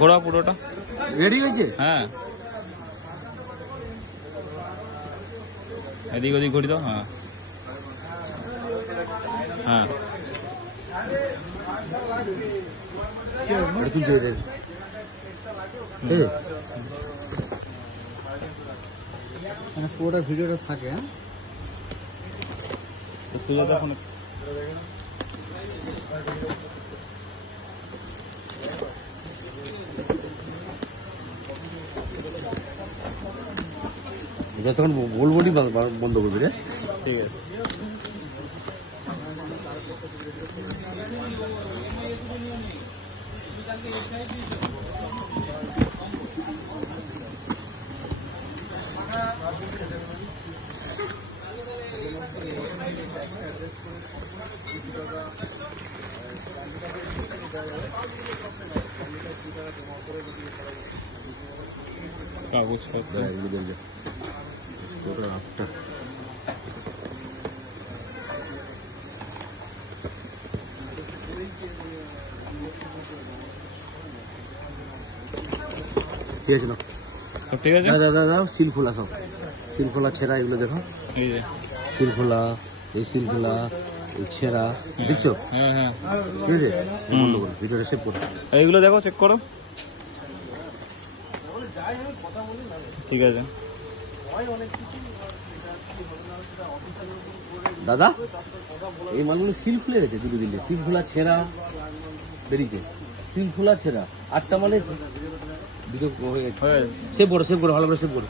ঘোরা পুরোটা রেডি হয়েছে। হ্যাঁ, এদিক ওদিক ঘুরি দাও। হ্যাঁ হ্যাঁ, তুলছে পুরোটা ভিডিওটা থাকে। হ্যাঁ এখন যতক্ষণ বলবো বন্ধ করবি রে। ঠিক আছে। কাগজপত্র ঠিক আছে না, সব ঠিক আছে। দাদা সিল খোলা, সব সিল খোলা ছেঁড়া এগুলো দেখো। এই যে সিল খোলা, এই সিল খোলা, এই ছেঁড়া দেখছো। হ্যাঁ হ্যাঁ, ঠিক আছে, বন্ধ করো, ভিডিওটা সেভ করো। এইগুলো দেখো, চেক করো। ঠিক আছে দাদা, এই মালগুলো সিল খুলে গেছে, দুটো দিলে সিল খোলা ছেঁড়া বেরিয়েছে, সিল খোলা ছেঁড়া 8টা মালে দুটো হয়ে গেছে। সেভ করো, ভালো করে সেভ করো।